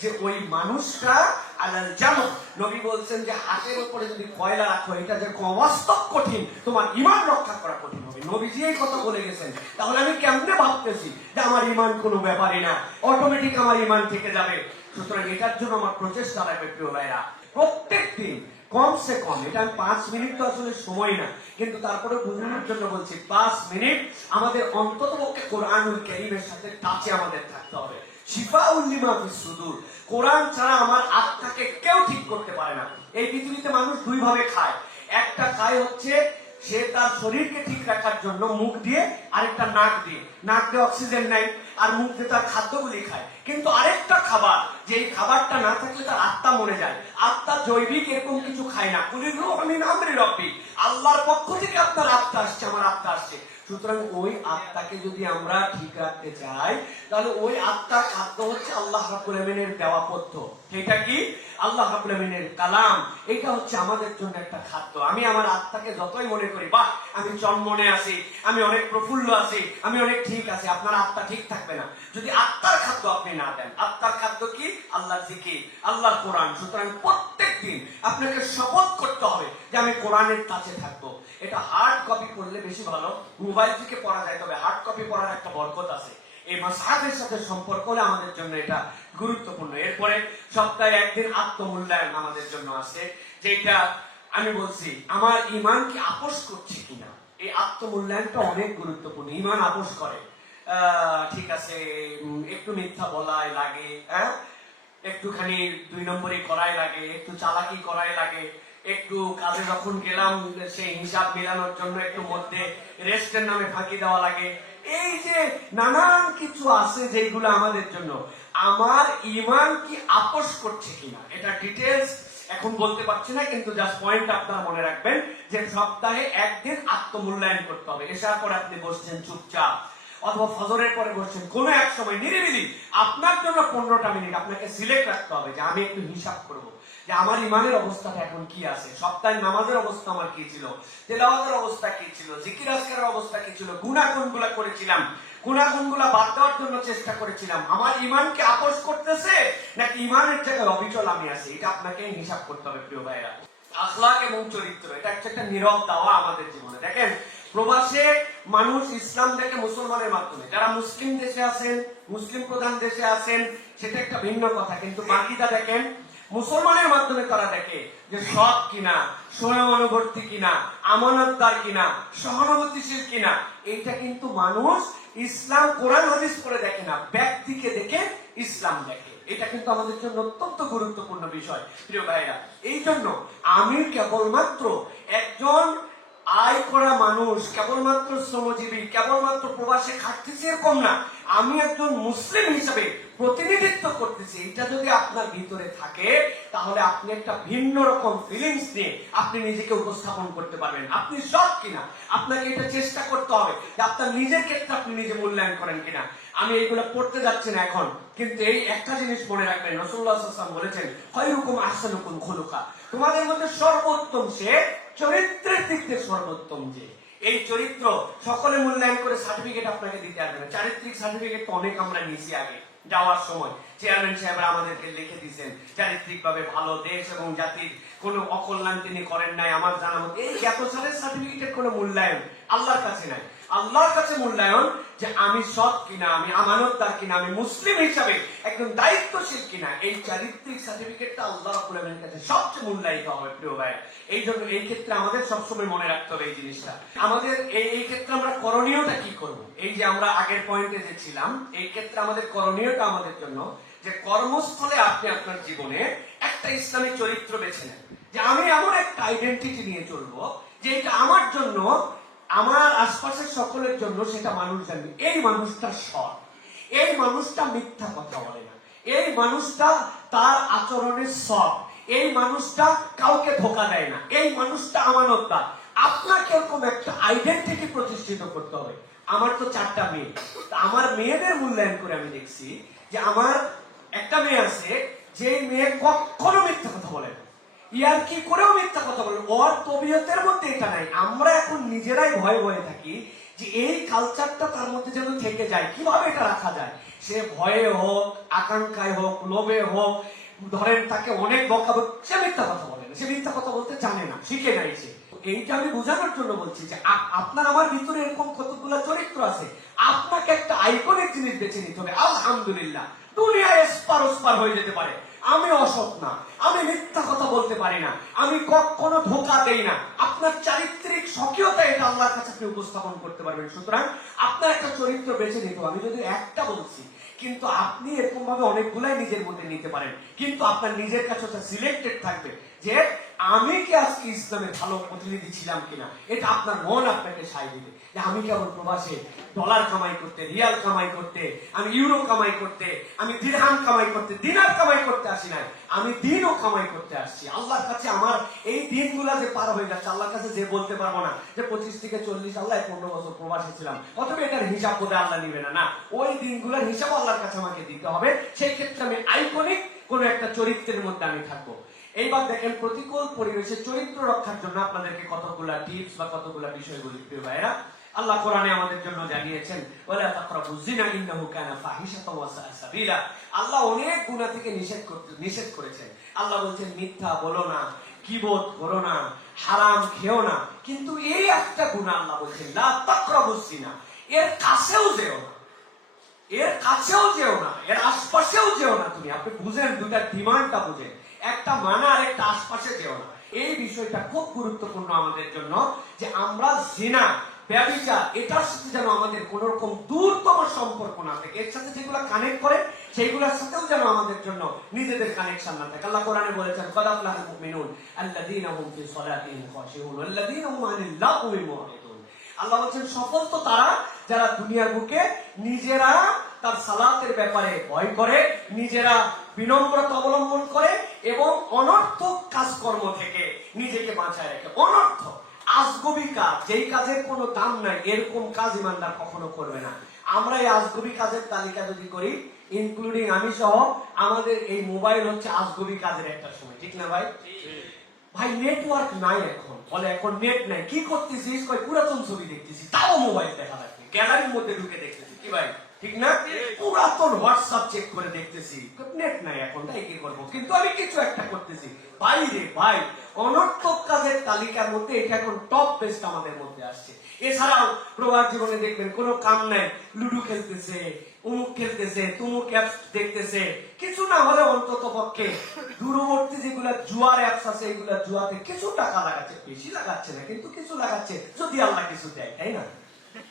যে ওই মানুষটা আলাল জামর, নবী বলছেন যে হাতের উপরে যদি কয়লা রাখো এটা যে অবাস্তব কঠিন, তোমার ঈমান রক্ষা করা কঠিন হবে। নবীজি এই কথা বলে গেছেন, তাহলে আমি কেমনে ভাবতেছি যে আমার ঈমান কোনো ব্যাপারই না, অটোমেটিক আমার ঈমান থেকে যাবে। সুতরাং এটার জন্য আমার প্রচেষ্টা লাগবে প্রিয় ভাইরা, প্রত্যেকদিন কমসে কম, এটা 5 মিনিট তো আসলে সময় না, কিন্তু তারপরে বোঝানোর জন্য বলছি 5 মিনিট আমাদের অন্ততপক্ষে কোরআনুল কারীমের সাথে টাচে আমাদের থাকতে হবে। শিফাউল লিমা ফিস সুদূর, কোরআন ছাড়া আমার আত্মাকে কেউ ঠিক করতে পারে না। এই পৃথিবীতে মানুষ দুই ভাবে খায়, একটা খায় হচ্ছে সে তার শরীরকে ঠিক রাখার জন্য মুখ দিয়ে, আরেকটা নাক দিয়ে অক্সিজেন নেয় আর মুখ দিয়ে তার খাদ্যগুলি খায়। কিন্তু আরেকটা খাবার, যে এই খাবারটা না থাকলে তার আত্মা মরে যায়, আত্মা জৈবিক এরকম কিছু খায় না, কুলির রূহ মিন আমরি রাব্বি, আল্লাহর পক্ষ থেকে আপনার আত্মা আসছে, আমার আত্মা আসছে। সুতরাং ওই আত্মাকে যদি আমরা ঠিক রাখতে চাই, তাহলে ওই আত্মার খাদ্য হচ্ছে আল্লাহ রাব্বুল আমিনের দেওয়া পথ্য। এটা কি? আল্লাহ রাব্বুল আমিনের কালাম, এটা হচ্ছে আমাদের জন্য একটা খাদ্য। আমি আমার আত্মাকে যতই মনে করি বাহ আমি চনমনে আছি, আমি অনেক প্রফুল্ল আছি, আমি অনেক ঠিক আছি, আপনার আত্মা ঠিক থাকবে না যদি আত্মার খাদ্য আপনি না দেন। আত্মার খাদ্য কি? আল্লাহর জিকির, আল্লাহর কোরআন। সুতরাং প্রত্যেকদিন আপনাকে শপথ করতে হবে যে আমি কোরআনের কাছে থাকবো। এটা হার্ড কপি পড়লে বেশি ভালো, মোবাইল থেকে পড়া যায়, তবে হার্ড কপি পড়ার একটা বরকত আছে। এই মাসহাফের সাথে সম্পর্ক হলে আমাদের জন্য এটা গুরুত্বপূর্ণ। এরপরে সপ্তাহে একদিন আত্মমূল্যায়ন আমাদের জন্য আছে, যেটা আমি বলছি আমার ঈমান কি আপোষ করছে কিনা। এই আত্মমূল্যায়নটা অনেক গুরুত্বপূর্ণ। ঈমান আপোষ করে, ঠিক আছে একটু মিথ্যা বলাই লাগে, একটুখানি 2 নম্বরই করাই লাগে, একটু চালাকি করাই লাগে, একটু কাজে যখন গেলাম সেই হিসাব মেলানোর জন্য একটু মধ্যে রেস্টের নামে ফাঁকি দেওয়া লাগে। এই যে নানান কিছু আছে যেগুলো আমাদের জন্য, আমার ঈমান কি আপোষ করছে কিনা এটা ডিটেইলস এখন বলতে পারছি না, কিন্তু জাস্ট পয়েন্ট আপনারা মনে রাখবেন যে সপ্তাহে একদিন আত্মমূল্যায়ন করতে হবে। এশার পরে আপনি বসছেন চুপচাপ, অথবা ফজরের পরে বসছেন, কোনো এক সময় নিরিবিলি আপনার জন্য 15টা মিনিট আপনাকে সিলেক্ট রাখতে হবে যে আমি একটু হিসাব করব যে আমার ইমানের অবস্থাটা এখন কি আছে, সপ্তাহে নামাজের অবস্থা আমার কি ছিল, তেলাওয়াতের অবস্থা কি ছিল, জিকির আজকারের অবস্থা কি ছিল, গুনাহ কোনগুলা করেছিলাম, গুনাহ কোনগুলা বাদ দেওয়ার জন্য চেষ্টা করেছিলাম, আমার ইমানকে আপোষ করতেছে নাকি ইমানের জায়গায় অবিচল আমি আছি, এটা আপনাকে হিসাব করতে হবে প্রিয় ভাইরা। আখলাক এবং চরিত্র, এটা একটা নীরব দাওয়া আমাদের জীবনে। দেখেন প্রবাসে মানুষ ইসলাম দেখে মুসলমানের মাধ্যমে, যারা মুসলিম দেশে আছেন, মুসলিম প্রধান দেশে আছেন, সেটা একটা ভিন্ন কথা, কিন্তু বাকিটা দেখেন মুসলমানের মাধ্যমে তারা দেখে যে সৎ কিনা, স্বয়ংনুবর্তী কিনা, আমানতদার কিনা, সহানুভূতিশীল কিনা। এইটা কিন্তু মানুষ ইসলাম কোরআন হাদিস করে দেখে না, ব্যক্তিকে দেখে ইসলাম দেখে। এটা কিন্তু আমাদের জন্য অত্যন্ত গুরুত্বপূর্ণ বিষয় প্রিয় ভাইরা। এই জন্য আমি কেবলমাত্র একজন আয় করা মানুষ, কেবলমাত্র শ্রমজীবী, কেবলমাত্র প্রবাসে খাটতেছে এরকম না, আমি একজন মুসলিম হিসেবে প্রতিনিধিত্ব করতেছি, এটা যদি আপনার ভিতরে থাকে তাহলে আপনি একটা ভিন্ন রকম ফিলিংস নিয়ে আপনি নিজেকে উপস্থাপন করতে পারবেন। আপনি সৎ কিনা আপনাকে এটা চেষ্টা করতে হবে যে আপনার নিজের ক্ষেত্রে আপনি নিজে মূল্যায়ন করেন কিনা। আমি এইগুলো পড়তে যাচ্ছি না এখন, কিন্তু এই একটা জিনিস মনে রাখবেন, রাসূলুল্লাহ সাল্লাল্লাহু আলাইহি ওয়াসাল্লাম বলেছেন, খায়রুকুম আহসানুকুম খুলুকা, তোমাদের মধ্যে সর্বোত্তম সে চরিত্রের দিক থেকে সর্বোত্তম যে। এই চরিত্র সকলে মূল্যায়ন করে সার্টিফিকেট আপনাকে দিতে আসবে না। চারিত্রিক সার্টিফিকেট তো অনেক আমরা নিয়েছি আগে যাওয়ার সময়, চেয়ারম্যান সাহেবরা আমাদেরকে লিখে দিয়েছেন চারিত্রিক ভাবে ভালো, দেশ এবং জাতির কোনো অকল্যাণ তিনি করেন নাই আমার জানা মতো। এই এত সালের সার্টিফিকেটের কোনো মূল্যায়ন আল্লাহর কাছে নাই। আল্লাহর কাছে মূল্যায়ন যে আমি সৎ কিনা, আমি আমানতদার কিনা, আমি মুসলিম হিসাবে একজন দায়িত্বশীল কিনা। এই চারিত্রিক সার্টিফিকেটটা আল্লাহ রাব্বুল আলামিনের কাছে সবচেয়ে মূল্যায়িত হবে প্রিয় ভাই। এই জন্য এই ক্ষেত্রে আমাদের সবসময় মনে রাখতে হবে এই জিনিসটা। আমাদের এই ক্ষেত্রে আমরা করণীয়টা কি করব? এই যে আমরা আগের পয়েন্টে যে ছিলাম, এই ক্ষেত্রে আমাদের করণীয়টা আমাদের জন্য যে কর্মস্থলে আপনি আপনার জীবনে একটা ইসলামী চরিত্র বেছে নেন, যে আমি এমন একটা আইডেন্টিটি নিয়ে চলবো যে এটা আমার জন্য, আমার আশপাশের সকলের জন্য সেটা মানুষ জানবে এই মানুষটা সৎ, এই মানুষটা মিথ্যা কথা বলে না, এই মানুষটা তার আচরণের সৎ, এই মানুষটা কাউকে ধোকা দেয় না, এই মানুষটা আমানতদার। আপনাকে এরকম একটা আইডেন্টিটি প্রতিষ্ঠিত করতে হবে। আমার তো 4টা মেয়ে, আমার মেয়েদের মূল্যায়ন করে আমি দেখছি যে আমার একটা মেয়ে আছে যে মেয়ে কখনো মিথ্যা কথা বলে না, ইয়ার কি করেও মিথ্যা কথা বলে, ওর তবিয়তের মধ্যে এটা নাই। আমরা এখন নিজেরাই ভয়ে ভয়ে থাকি যে এই কালচারটা তার মধ্যে যেন থেকে যায়, কিভাবে এটা রাখা যায়। সে ভয়ে হোক, আকাঙ্ক্ষায় হোক, লোভে হোক, ধরেন তাকে অনেক বকাবো, সে মিথ্যা কথা বলে না, সে মিথ্যা কথা বলতে জানে না, শিখে নাই সে। এইটা আমি বোঝানোর জন্য বলছি যে আপনার আমার ভিতরে এরকম কতগুলো চরিত্র আছে, আপনাকে একটা আইকনিক জিনিস বেছে নিতে হবে। আলহামদুলিল্লাহ দুনিয়ায় এসপার ওসপার হয়ে যেতে পারে, আমি অসৎ না, আমি মিথ্যা কথা বলতে পারি না, আমি কখনো ধোঁকা দেই না। আপনার চারিত্রিক স্বকীয়তা এটা আল্লাহর কাছে আপনি উপস্থাপন করতে পারবেন। সুতরাং আপনার একটা চরিত্র বেছে নিতে হবে। আমি যদি একটা বলছি, কিন্তু আপনি এরকম ভাবে অনেকগুলাই নিজের মধ্যে নিতে পারেন, কিন্তু আপনার নিজের কাছে ওটা সিলেক্টেড থাকবে যে আমি কি আজকে ইসলামের ভালো প্রতিনিধি ছিলাম কিনা। এটা আপনার মন আপনাকে সায় দিবে যে আমি কেবল প্রবাসে ডলার কামাই করতে, রিয়াল কামাই করতে, আমি ইউরো কামাই করতে, আমি দিরহাম কামাই করতে, দিনার কামাই করতে আসি নাই, আমি দিনও কামাই করতে আসছি। আল্লাহর কাছে আমার এই দিনগুলা যে পার হয়ে যাচ্ছে, আল্লাহর কাছে যে বলতে পারবো না যে 25 থেকে 40 আল্লাহ 15 বছর প্রবাসে ছিলাম, অথবা এটার হিসাব বোধহয় আল্লাহ নিবে না, না, ওই দিনগুলোর হিসাব আল্লাহর কাছে আমাকে দিতে হবে। সেই ক্ষেত্রে আমি আইকনিক কোন একটা চরিত্রের মধ্যে আমি থাকবো। এইবার দেখেন প্রতিকূল পরিবেশে চরিত্র রক্ষার জন্য আপনাদেরকে কতগুলা টিপস বা কতগুলা বিষয় বলি প্রিয় ভাইরা। আল্লাহ কোরআনে আমাদের জন্য জানিয়েছেন, ওয়ালা তাকরাবুজ জিনা ইন্নাহু কানা ফাহিশাতাও ওয়া সাআ সাবিলা। আল্লাহ অনেক গুনাহ থেকে নিষেধ করেছেন। আল্লাহ বলছেন মিথ্যা বলো না, গীবত করো না, হারাম খেও না। কিন্তু এই একটা গুনাহ আল্লাহ বলছেন লা তাকরাবুজ জিনা, এর কাছেও যেও না, এর কাছেও যেও না, এর আশপাশেও যেও না। তুমি আপনি বুঝেন, দুটা ডিমান্ডটা বুঝেন, একটা মানা আর একটা আশপাশে যেও না। এই বিষয়টা খুব গুরুত্বপূর্ণ আমাদের জন্য যে আমরা জিনা, ব্যভিচার, এটার সাথে যেন আমাদের কোন রকম দূরতম সম্পর্ক না থাকে। এর সাথে যেগুলো কানেক্ট করে সেইগুলোর সাথেও যেন আমাদের জন্য নিজেদের কানেকশন না থাকে। আল্লাহ কোরআনে বলেছেন ক্বাদ আফলাহাল মুমিনুন আল্লাযীনা হুম ফি সালাতিহিম খাশিউন ওয়াল্লাযীনা হুম আনিল লাগওয়ি মুরিদুন। আল্লাহ বলেন সফল তো তারা যারা দুনিয়ার বুকে নিজেরা তার সালাতের ব্যাপারে ভয় করে, নিজেরা বিনম্রতা অবলম্বন করে এবং অনর্থক কাজকর্ম থেকে নিজেকে বাঁচায় রাখে। অনর্থক আজগবি কাজ, যেই কাজের কোনো দাম নাই, এরকম কাজ ইমানদার কখনো করবে না। আমরা এই আজগবি কাজের তালিকা যদি করি, ইনক্লুডিং আমি সহ, আমাদের এই মোবাইল হচ্ছে আজগবি কাজের একটা সময়, ঠিক না ভাই? ভাই নেটওয়ার্ক নাই এখন, বলে এখন নেট নাই, কি করতেছিস? কই পুরাতন ছবি দেখতেছি, তাও মোবাইল দেখা লাগবে, গ্যালারির মধ্যে ঢুকে দেখতেছি, কি ভাই ঠিক না? পুরাতন হোয়াটসঅ্যাপ চেক করে দেখতেছি, নেট নাই এখন, তাই কি করবো? কিন্তু আমি কিছু একটা করতেছি। ভাই রে ভাই, অনর্থক কাজের তালিকার মধ্যে এটা এখন টপ বেস্ট আমাদের মধ্যে আসছে। এছাড়াও প্রবাস জীবনে দেখবেন কোনো কাম নাই, লুডু খেলতেছে, উমুক খেলতেছে, তুমুক অ্যাপস দেখতেছে, কিছু না হলে অন্তত পক্ষে দূরবর্তী যেগুলা জুয়ার অ্যাপস আছে, এগুলা জুয়াতে কিছু টাকা লাগাচ্ছে, বেশি লাগাচ্ছে না কিন্তু কিছু লাগাচ্ছে, যদি আল্লাহ কিছু দেয়, তাই না?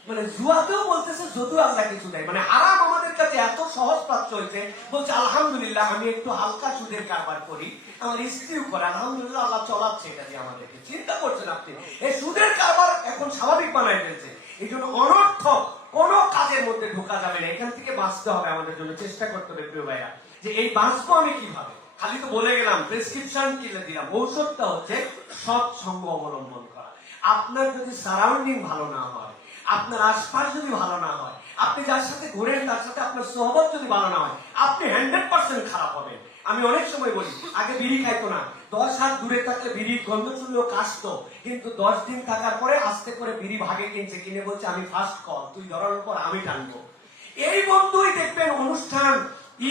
মানে জুয়াতেও বলতেছে যদিও আল্লাহ কিছু দেয়, মানে আরাম আমাদের কাছে এত সহজ প্রাপ্ত হয়েছে। বলছে আলহামদুলিল্লাহ আমি একটু হালকা সুদের কারবার করি, আমার স্ত্রীও করে, আলহামদুলিল্লাহ আল্লাহ চলাচ্ছে এটা দিয়ে আমাদেরকে। চিন্তা করছেন আপনি, এই সুদের কারবার এখন স্বাভাবিক বানায় ফেলছে। এই জন্য অনর্থক কোনো কাজের মধ্যে ঢোকা যাবে না। এখান থেকে বাঁচতে হবে, আমাদের জন্য চেষ্টা করতে হবে প্রিয় ভাইরা, যে এই বাঁচবো আমি কিভাবে। খালি তো বলে গেলাম, প্রেসক্রিপশন কিনে দিলাম, ঔষধটা হচ্ছে সৎসঙ্গ অবলম্বন করা। আপনার যদি সারাউন্ডিং ভালো না হয়, আপনার আশপাশ যদি ভালো না হয়, আপনি যার সাথে ঘুরেন তার সাথে আপনার সোহবত যদি ভালো না হয়, আপনি 100% খারাপ হবেন। আমি অনেক সময় বলি, আগে বিড়ি খাইতো না, 10 হাত দূরে থাকলে বিড়ির গন্ধ শুনলেও কাশতো, কিন্তু 10 দিন থাকার পরে আস্তে করে বিড়ি ভাগে কিনছে, কিনে বলছে আমি ফার্স্ট কল, তুই ধরার উপর আমি টানবো। এই বন্ধুই দেখবেন অনুষ্ঠান,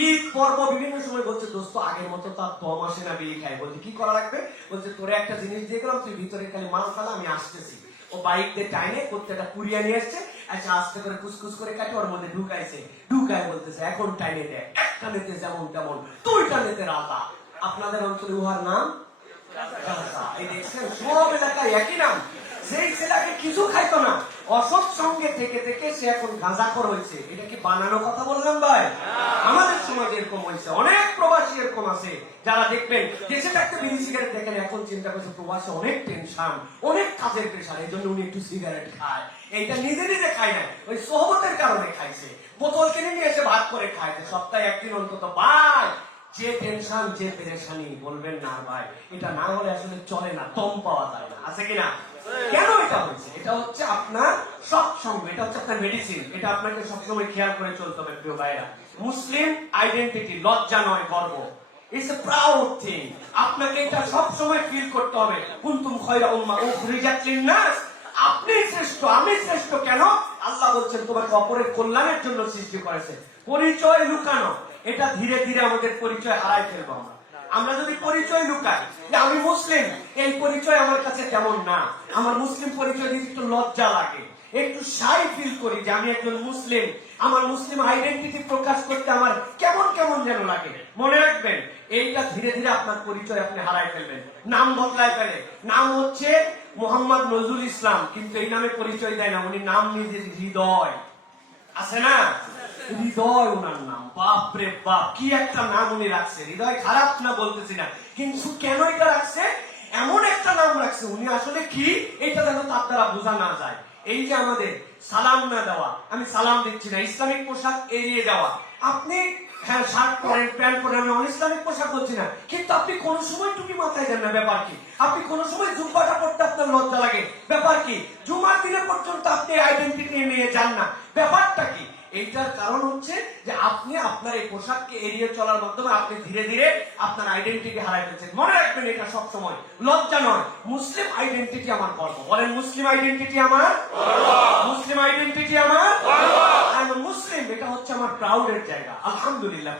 ঈদ পর্ব বিভিন্ন সময় বলছে দোস্ত আগের মতো তার 10 মাসে না বিড়ি খায়। বলছে কি করা লাগবে? বলছে তোরে একটা জিনিস দিয়ে গেলাম, তুই ভিতরে খালি মাল ফেলা, আমি আসতেছি। ও বাইক দিয়ে টাইনে প্রত্যেকটা পুরিয়া নিয়ে আসছে, আচ্ছা আস্তে করে কুচকুচ করে কাটে ওর মধ্যে ঢুকাইছে, ঢুকায় বলতেছে এখন টাইনে দেয়, একটা নিতে যেমন তেমন, দুইটা নিতে রাতা। আপনাদের অঞ্চলে উহার নাম গাঁজা। এই দেখছেন সব এলাকায় একই নাম। সেই ছেলেকে কিছু খাইতো না, অসৎ সঙ্গে থেকে থেকে সে এখন গাঁজাখোর হয়েছে। এটা কি বানানো কথা বললাম ভাই? আমাদের সমাজে এরকম হয়েছে, অনেক প্রবাসী এরকম আছে যারা দেখবেন দেশে থাকতে বিড়ি সিগারেট দেখেন, এখন চিন্তা করছে প্রবাসে অনেক টেনশন, অনেক কাজের প্রেশার, এই জন্য উনি একটু সিগারেট খায়। এইটা নিজে নিজে খায় না, ওই সোহবতের কারণে খাইছে। বোতল কিনে নিয়ে এসে ভাগ করে খায়, সপ্তাহে একদিন অন্তত। ভাই যে টেনশন, যে পেরেশানি, বলবেন না ভাই, এটা না হলে আসলে চলে না, দম পাওয়া যায় না, আছে কিনা? কেন এটা হচ্ছে? এটা হচ্ছে আপনার সৎসঙ্গ, এটা হচ্ছে আপনার মেডিসিন। এটা আপনাকে সবসময় খেয়াল করে চলতে হবে প্রিয় ভাইরা। মুসলিম আইডেন্টিটি লজ্জা নয়, গর্ব। It's a proud thing. আপনাকে এটা সবসময় ফিল করতে হবে। কুনতুম খায়রা উম্মাহ উখরিজাত লিন-নাস, আপনি শ্রেষ্ঠ, আমি শ্রেষ্ঠ। কেন? আল্লাহ বলছেন তোমাকে অপরের কল্যাণের জন্য সৃষ্টি করেছে। পরিচয় লুকানো, এটা ধীরে ধীরে আমাদের পরিচয় হারাই ফেলবো আমরা। আমরা যদি পরিচয় লুকাই যে আমি মুসলিম, এই পরিচয় আমার কাছে কেমন না, আমার মুসলিম পরিচয় দিতে একটু লজ্জা লাগে, একটু শাই ফিল করি যে আমি একজন মুসলিম, আমার মুসলিম আইডেন্টিটি প্রকাশ করতে আমার কেমন কেমন যেন লাগে। মনে রাখবেন, এইটা ধীরে ধীরে আপনার পরিচয় আপনি হারাই ফেলবেন। নাম বদলায় ফেলে, নাম হচ্ছে মোহাম্মদ নজরুল ইসলাম, কিন্তু এই নামে পরিচয় দেয় না, উনি নাম নিজের হৃদয়, আছে না? হৃদয় ওনার নাম। বাপ রে বাপ, কি একটা নাম উনি রাখছে। হৃদয় খারাপ না বলতেছি না, কিন্তু কেন এটা রাখছে? এমন একটা নাম রাখছে, উনি আসলে কি এটা যেন তার দ্বারা বোঝা না যায়। এই যে আমাদের সালাম না দেওয়া, আমি সালাম দিচ্ছি না, ইসলামিক পোশাক এড়িয়ে যাওয়া। আপনি হ্যাঁ শার্ট পরেন, প্যান্ট পরেন, আমি অন ইসলামিক পোশাক বলছি না, কিন্তু আপনি কোন সময় টুপি মাথায় দেন না, ব্যাপার কি? আপনি কোন সময় জুব্বাটা পড়তে আপনার লজ্জা লাগে, ব্যাপার কি? জুমার দিনে পর্যন্ত আপনি আইডেন্টিটি নিয়ে যান না, ব্যাপারটা কি? এইটার কারণ হচ্ছে যে আপনি আপনার এই পোশাককে এড়িয়ে চলার মাধ্যমে আপনি ধীরে ধীরে আপনার আইডেন্টিটি হারাই ফেলছেন। মনে রাখবেন, এটা সব সময় লজ্জা নয়, মুসলিম আইডেন্টিটি আমার গর্ব। বলেন মুসলিম আইডেন্টিটি আমার গর্ব, মুসলিম আইডেন্টিটি আমার গর্ব, আই এম মুসলিম, এটা হচ্ছে আমার প্রাউডের জায়গা। আলহামদুলিল্লাহ।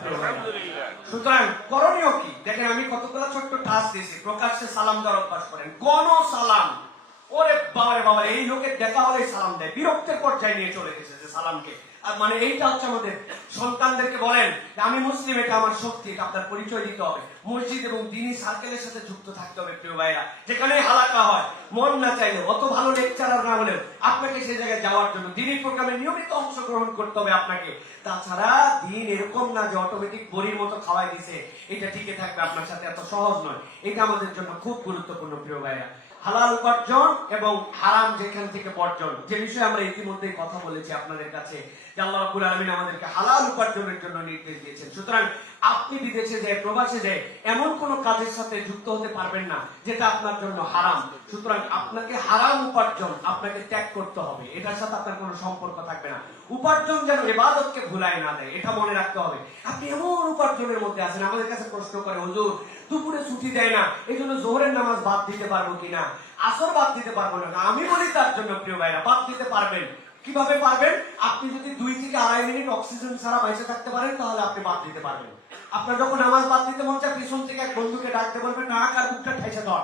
সুতরাং করণীয় কি দেখেন, আমি কতগুলো ছোট্ট টাস্ক দিয়েছি। প্রকাশ্যে সালাম দেওয়ার অভ্যাস করেন, গণ সালাম। ওরে বাবারে বাবা, এই লোকের দেখা হলে সালাম দেয়, বিরক্তের পর্যায়ে নিয়ে চলে গেছে যে সালামকে। আর মানে এইটা হচ্ছে আমাদের সন্তানদেরকে বলেন যে আমি মুসলিম, এটা আমার শক্তি, এটা আপনার পরিচয় দিতে হবে। মসজিদ এবং দ্বীনি সার্কেলের সাথে যুক্ত থাকতে হবে প্রিয় ভাইরা, যেখানে হালাকা হয়, মন না চাইলে, অত ভালো লেকচারার না হলেও আপনাকে সেই জায়গায় যাওয়ার জন্য দ্বীনি প্রোগ্রামে নিয়মিত অংশগ্রহণ করতে হবে আপনাকে। তাছাড়া দিন এরকম না যে অটোমেটিক বড়ির মতো খাওয়াই দিছে, এটা টিকে থাকবে আপনার সাথে, এত সহজ নয়। এটা আমাদের জন্য খুব গুরুত্বপূর্ণ প্রিয় ভাইরা। হালাল উপার্জন এবং হারাম যেখান থেকে বর্জন, যে বিষয়ে আমরা ইতিমধ্যেই কথা বলেছি আপনাদের কাছে, যে আল্লাহ রাব্বুল আলামিন আমাদেরকে হালাল উপার্জনের জন্য নির্দেশ দিয়েছেন। সুতরাং আপনি বিদেশে যায়, প্রবাসে যায়, এমন কোন কাজের সাথে যুক্ত হতে পারবেন না যেটা আপনার জন্য হারাম। সুতরাং আপনাকে হারাম উপার্জন আপনাকে ত্যাগ করতে হবে, এটার সাথে আপনার কোনো সম্পর্ক থাকবে না। উপার্জন যেন ইবাদতকে ভুলায় না দেয়, এটা মনে রাখতে হবে। আপনি এমন উপার্জনের মধ্যে আছেন, আমাদের কাছে প্রশ্ন করে হুজুর দুপুরে ছুটি দেয় না, এই জন্য জোহরের নামাজ বাদ দিতে পারবো কিনা, আসর বাদ দিতে পারবো না। আমি বলি তার জন্য প্রিয় ভাইরা, বাদ দিতে পারবেন। কিভাবে পারবেন? আপনি যদি 2 থেকে 2.5 মিনিট অক্সিজেন ছাড়া বেঁচে থাকতে পারেন, তাহলে আপনি বাদ দিতে পারবেন। আপনার যখন নামাজ বাদ দিতে মন চায়, পিছন থেকে এক বন্ধুকে ডাকতে বলবেন, না কার বুকটা ঠাইছে, ধর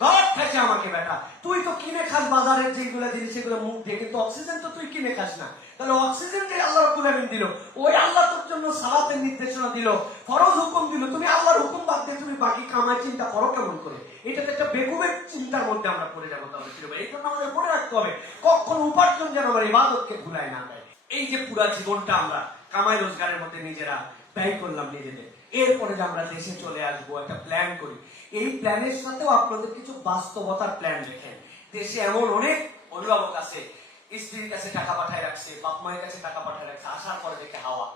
ধর ঠাইছে আমাকে, বেটা তুই তো কিনে খাস বাজারের যেগুলো জিনিস, সেগুলো মুখ দিয়ে, কিন্তু অক্সিজেন তো তুই কিনে খাস না। তাহলে অক্সিজেন যে আল্লাহ রাব্বুল আলামিন দিল, ওই আল্লাহ তোর জন্য সালাতের নির্দেশনা দিল, ফরজ হুকুম দিল, তুমি আল্লাহর হুকুম বাদ দিয়ে তুমি বাকি কামাই চিন্তা করো কেমন করে? এটা তো একটা বেকুবের চিন্তার মধ্যে আমরা পড়ে যাবো। তাহলে এই জন্য আমাদের মনে রাখতে হবে, কখন উপার্জন যেন আমার ইবাদতকে ভুলায় না দেয়। এই যে পুরা জীবনটা আমরা কামাই রোজগারের মধ্যে নিজেরা ব্যয় করলাম নিজেদের, এরপরে যে আমরা দেশে চলে আসবো, একটা প্ল্যান করি, এই প্ল্যানের সাথেও আপনাদের কিছু বাস্তবতার প্ল্যান রেখেন। দেশে এমন অনেক অভিভাবক আছে, স্ত্রীর কাছে টাকা পাঠায় রাখছে, বাপ মায়ের কাছে টাকা পাঠায় রাখছে, আসার পরে দেখে হাওয়া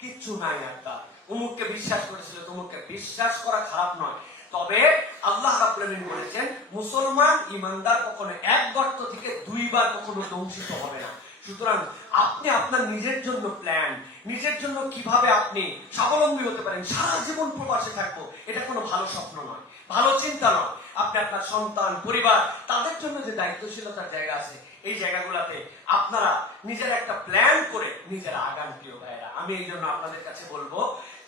কিচ্ছু নাই। একটা অমুককে বিশ্বাস করেছিল, তমুককে বিশ্বাস করা খারাপ নয়, তবে আল্লাহ রাব্বুল আলামিন বলেছেন মুসলমান ইমানদার কখনো এক গর্ত থেকে দুইবার কখনো ধ্বংসিত হবে না। সুতরাং আপনি আপনার নিজের জন্য প্ল্যান, নিজের জন্য কিভাবে আপনি স্বাবলম্বী হতে পারেন, সারা জীবন প্রবাসে থাকবো, এটা কোনো ভালো স্বপ্ন নয়, ভালো চিন্তা নয়। আপনি আপনার সন্তান, পরিবার, তাদের জন্য যে দায়িত্বশীলতার জায়গা আছে, এই জায়গাগুলোতে আপনারা নিজের একটা প্ল্যান করে নিজেরা আগান। প্রিয় ভাইরা, আমি এই জন্য আপনাদের কাছে বলবো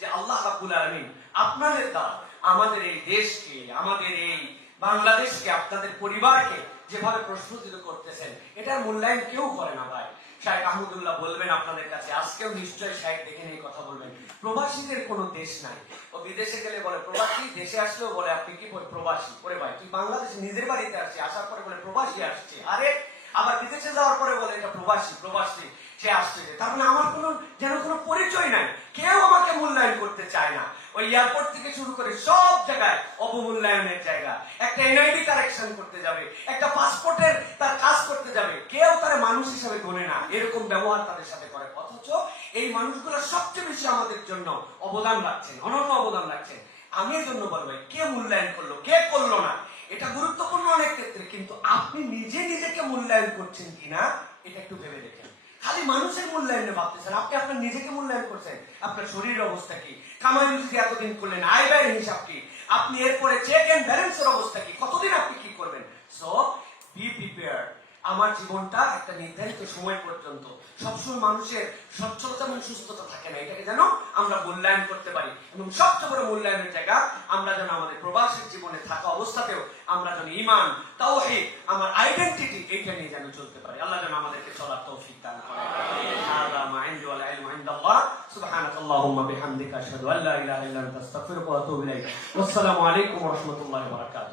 যে আল্লাহ রাব্বুল আলামিন আপনাদের দ্বারা আমাদের এই দেশকে, আমাদের এই বাংলাদেশকে, আপনাদের পরিবারকে যেভাবে প্রস্ফুটিত করতেছেন, এটার মূল্যায়ন কেউ করে না ভাই। শাইখ আহমদুল্লাহ বলবেন আপনাদের কাছে, আজকেও নিশ্চয়ই শাইখ দেখে নিয়ে কথা বলবেন, প্রবাসীদের কোনো দেশ নাই। ও বিদেশে গেলে বলে প্রবাসী, দেশে আসলেও বলে আপনি কি প্রবাসী। ওরে ভাই, তুই বাংলাদেশে নিজের বাড়িতে আসছি, আসার পরে বলে প্রবাসী আসছে। আরে আবার বিদেশে যাওয়ার পরে বলে এটা প্রবাসী, প্রবাসী সে আসছে। তার মানে আমার কোনো যেন কোনো পরিচয় নাই, কেউ আমাকে মূল্যায়ন করতে চায় না। ওই এয়ারপোর্ট থেকে শুরু করে সব জায়গায় অবমূল্যায়নের জায়গা। একটা এনআইডি কারেকশন করতে যাবে, একটা পাসপোর্টের তার কাজ করতে যাবে, কেউ তার মানুষ হিসাবে গণে না, এরকম ব্যবহার তাদের সাথে করে। অথচ এই মানুষগুলো সবচেয়ে বেশি আমাদের জন্য অবদান রাখছেন, অনন্য অবদান রাখছেন। আমি এই জন্য বলবো, কে মূল্যায়ন করলো, কে করলো না, এটা গুরুত্বপূর্ণ অনেক ক্ষেত্রে, কিন্তু আপনি নিজে নিজেকে মূল্যায়ন করছেন কিনা এটা একটু ভেবে দেখেন। খালি মানুষের মূল্যায়নে ভাবতেছেন, আপনি আপনার নিজেকে মূল্যায়ন করছেন। আপনার শরীরের অবস্থা কি, কামাই রুজি এতদিন করলেন, আয় ব্যয়ের হিসাব কি, আপনি এরপরে চেক এন্ড ব্যালেন্সের অবস্থা কি, কতদিন আপনি কি করবেন। So be prepared. আমার জীবনটা একটা নির্ধারিত সময় পর্যন্ত, সবসময় মানুষের সচ্ছলতা এবং সুস্থতা থাকে না, এটাকে যেন আমরা মূল্যায়ন করতে পারি। এবং সবচেয়ে বড় মূল্যায়নের জায়গা, আমরা যেন আমাদের প্রবাসের জীবনে থাকা অবস্থাতেও আমরা যেন ঈমান, তাওহীদ, আমার আইডেন্টিটি, এইটা নিয়ে যেন চলতে পারি। আল্লাহ যেন আমাদেরকে চলার তৌফিক দান করেন। হাযা মা ইনদি ওয়াল ইলমু ইনদাল্লাহ। সুবহানাকাল্লাহুম্মা বিহামদিকা আশহাদু আল্লা ইলাহা ইল্লা আনতা আস্তাগফিরুকা ওয়া আতুবু ইলাইক। ওয়াসসালামু আলাইকুম ওয়া রাহমাতুল্লাহি ওয়া বারাকাতুহু।